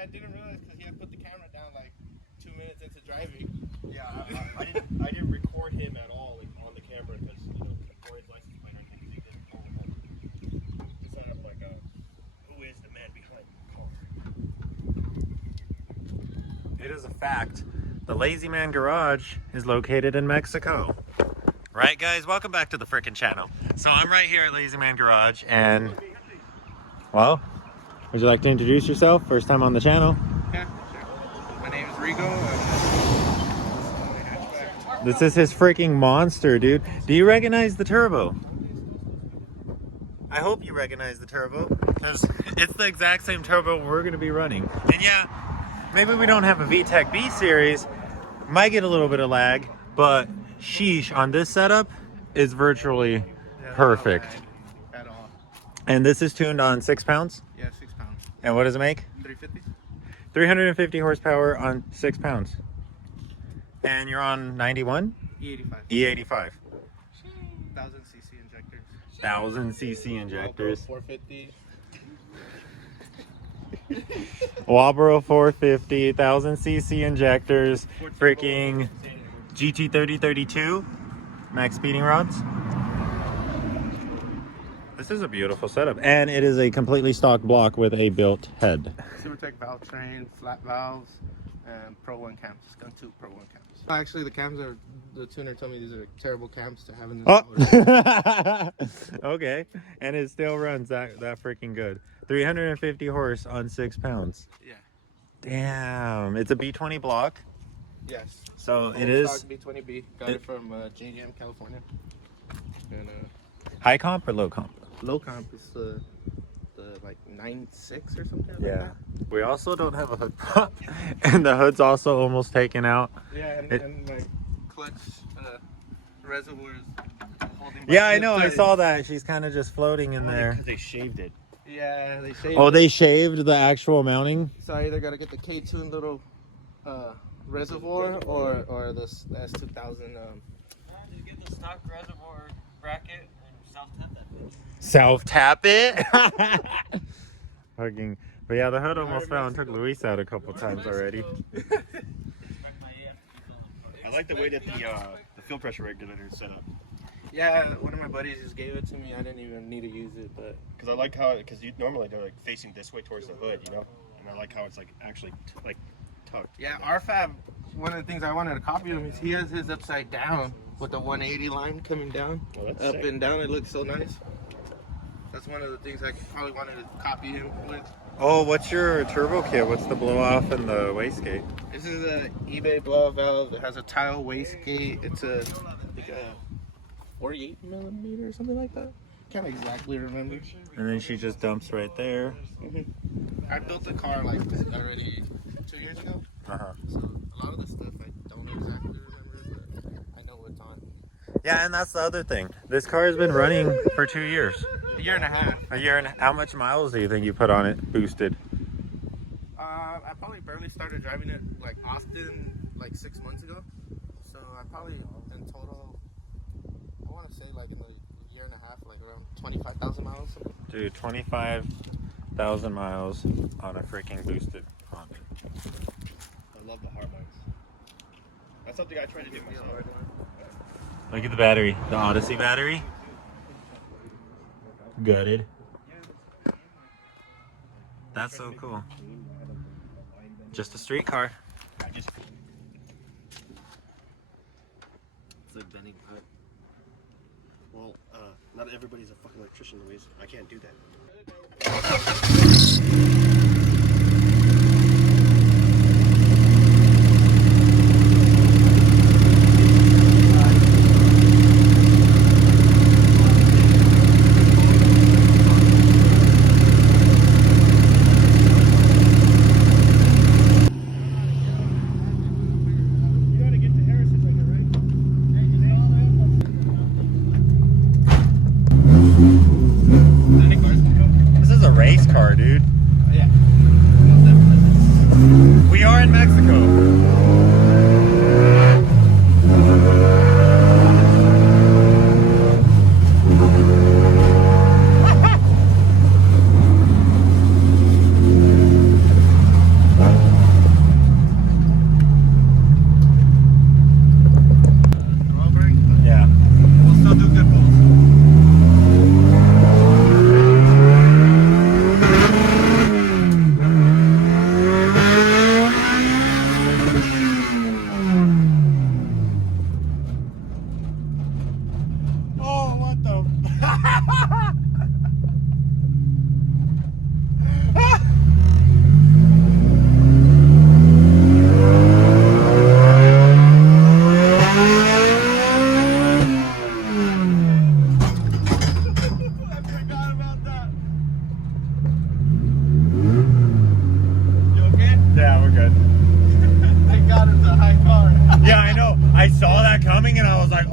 I didn't realize because he had put the camera down like 2 minutes into driving. Yeah, I didn't record him at all like on the camera because for his license plate or anything, he didn't call him to set up like who is the man behind the car. It is a fact. The Lazyman Garage is located in Mexico. Right, guys? Welcome back to the frickin' channel. So I'm right here at Lazyman Garage, and well, would you like to introduce yourself? First time on the channel. Yeah, sure. My name is RIGO. This is his freaking monster, dude. Do you recognize the turbo? I hope you recognize the turbo, because it's the exact same turbo we're going to be running. And yeah, maybe we don't have a VTEC B series, might get a little bit of lag, but sheesh, on this setup is virtually perfect. At all. And this is tuned on 6 pounds? Yeah, 6 pounds. And what does it make? 350. 350 horsepower on 6 pounds. And you're on 91? E85. E85. 1000cc injectors. 1000cc injectors. 450. Walbro 450, 1000cc injectors, freaking GT3032, Maxpeedingrods. This is a beautiful setup, and it is a completely stock block with a built head. Civic valve train, flat valves, and Pro 1 cams. Gun 2 Pro 1 cams. Actually, the cams are, the tuner told me these are terrible cams to have in this motor. Okay, and it still runs that freaking good. 350 horse on 6 pounds. Yeah. Damn, it's a B20 block. Yes. So Old it is stock B20B. Got it from JDM, California. And high comp or low comp? low comp is the like 9.6 or something. Yeah. Like that. We also don't have a hood prop, and the hood's also almost taken out. Yeah, and my clutch reservoir is holding. Yeah, I know. I saw that. She's kind of just floating in there. Because they shaved it. Yeah, they shaved. Oh, it. they shaved the actual mounting? So I either gotta get the K-tuned little reservoir or the S2000. Just get the stock reservoir bracket and self-tap that bitch. Self-tap it? Fucking. But yeah, the hood almost fell and took Luis out a couple times already. I like the way that the fuel pressure regulator is set up. Yeah, one of my buddies just gave it to me. I didn't even need to use it, but Because I like how, because normally they're like facing this way towards the hood, you know? And I like how it's like actually like tucked. yeah, RFab. One of the things I wanted to copy him is he has his upside down with the 180 line coming down, Well, that's up sick. and down. It looks so nice. That's one of the things I probably wanted to copy him with. Oh, what's your turbo kit? What's the blow off and the wastegate? This is a eBay blow valve. It has a tile wastegate. It's a like a 48 millimeter or something like that. Can't exactly remember. And then she just dumps right there. I built the car like already 2 years ago, Uh-huh. so a lot of the stuff I don't exactly remember, but I know what's on. Yeah, and that's the other thing. This car has been running for 2 years. A year and a half. A year and how much miles do you think you put on it boosted? I probably barely started driving it like often like 6 months ago. So I probably in total, I want to say like in the year and a half, like around 25,000 miles. Dude, 25,000 miles on a freaking boosted Honda. I love the hard lines. That's something I try to do myself. Look at the battery, the Odyssey battery. Gutted. That's so cool. Just a street car. It's a bending putt. Well, not everybody's a fucking electrician, Louise. I can't do that. This is a race car, dude. Yeah. We are in Mexico.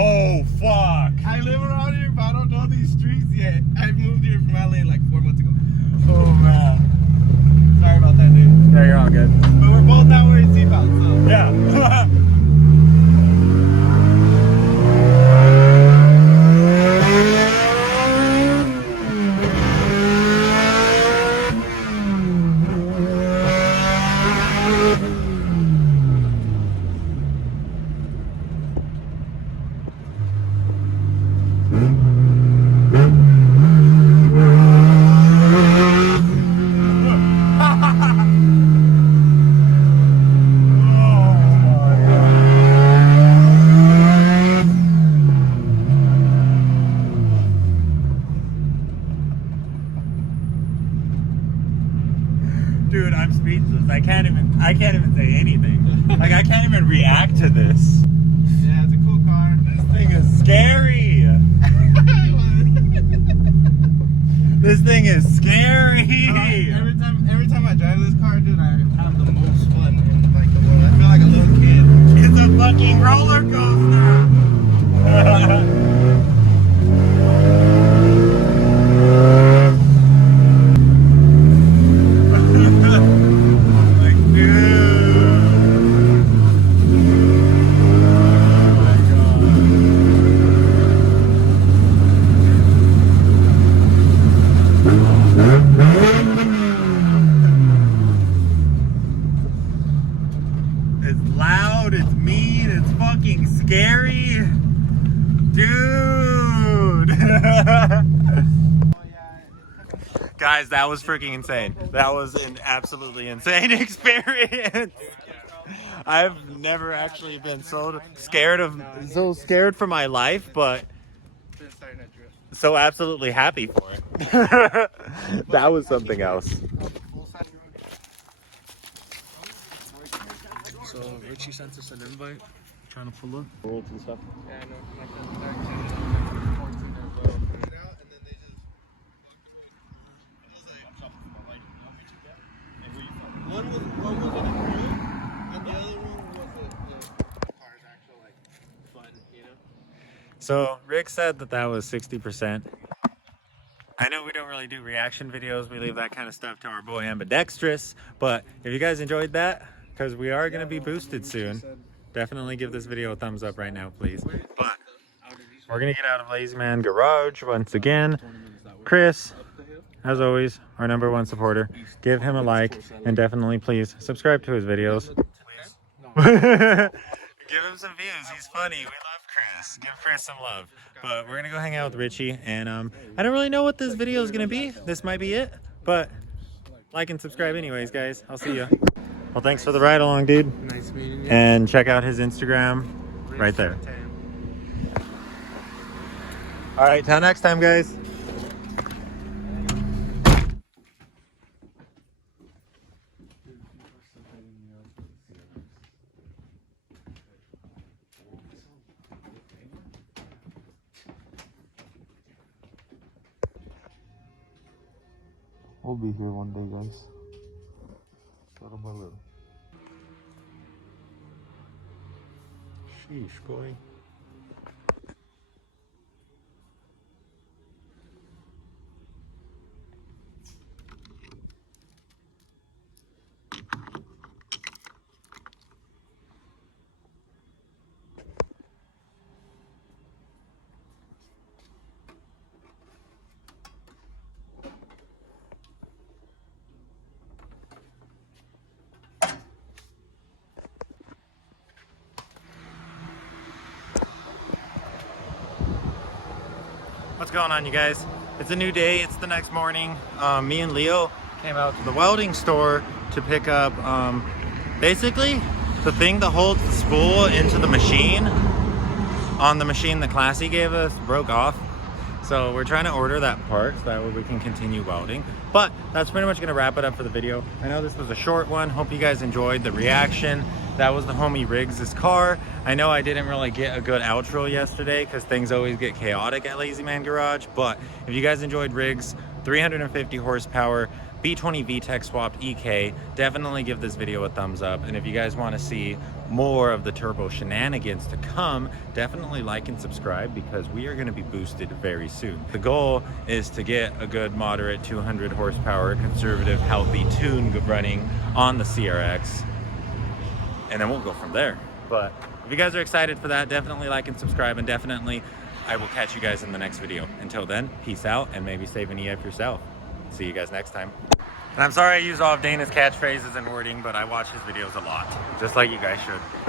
Oh, fuck. I live around here, but I don't know these streets yet. I moved here from LA like 4 months ago. Oh, man. Sorry about that, dude. Yeah, you're all good. But we're both not wearing seatbelts, so. Yeah. Dude, I'm speechless. I can't even say anything. Like, I can't even react to this. Yeah, it's a cool car. This thing is scary. This thing is scary. Every time I drive this car, dude, I have the most fun in like the world. I feel like a little kid. It's a fucking roller coaster. It's loud, it's mean, it's fucking scary. Dude. Guys, that was freaking insane. That was an absolutely insane experience. I've never actually been so scared for my life, but so absolutely happy for it. That was something else. So Richie sent us an invite, trying to pull up. Yeah, I know. My friends are 14 as well. Put it out, and then they just. One was in a crew, and the other one was the car's actual like fun, you know. So Rick said that was 60%. I know we don't really do reaction videos. We leave that kind of stuff to our boy Ambidextrous. But if you guys enjoyed that, because we are going to be boosted soon, definitely give this video a thumbs up right now, please. But we're going to get out of Lazyman Garage once again. Chris, as always, our #1 supporter. Give him a like, and definitely please subscribe to his videos. Give him some views. He's funny. We love Chris. Give Chris some love. But we're gonna go hang out with Richie, and I don't really know what this video is gonna be. This might be it, but like and subscribe anyways, guys. I'll see ya. Well, thanks for the ride along, dude. Nice meeting you. And check out his Instagram right there. All right, till next time, guys. We'll be here one day, guys. Little by little. Sheesh, boy. What's going on, you guys? It's a new day. It's the next morning. Me and Leo came out to the welding store to pick up basically the thing that holds the spool into the machine on the machine that Classy gave us broke off. So we're trying to order that part so that way we can continue welding. But that's pretty much going to wrap it up for the video. I know this was a short one. Hope you guys enjoyed the reaction. That was the homie Riggs' car. I know I didn't really get a good outro yesterday because things always get chaotic at Lazyman Garage. But if you guys enjoyed Riggs, 350 horsepower, B20 VTEC swapped EK. Definitely give this video a thumbs up. And if you guys want to see more of the turbo shenanigans to come, definitely like and subscribe because we are going to be boosted very soon. The goal is to get a good moderate 200 horsepower conservative healthy tune running on the CRX, and then we'll go from there. But if you guys are excited for that, definitely like and subscribe, and definitely I will catch you guys in the next video. Until then, peace out, and maybe save an EF yourself. See you guys next time. And I'm sorry I use all of Dana's catchphrases and wording, but I watch his videos a lot, just like you guys should.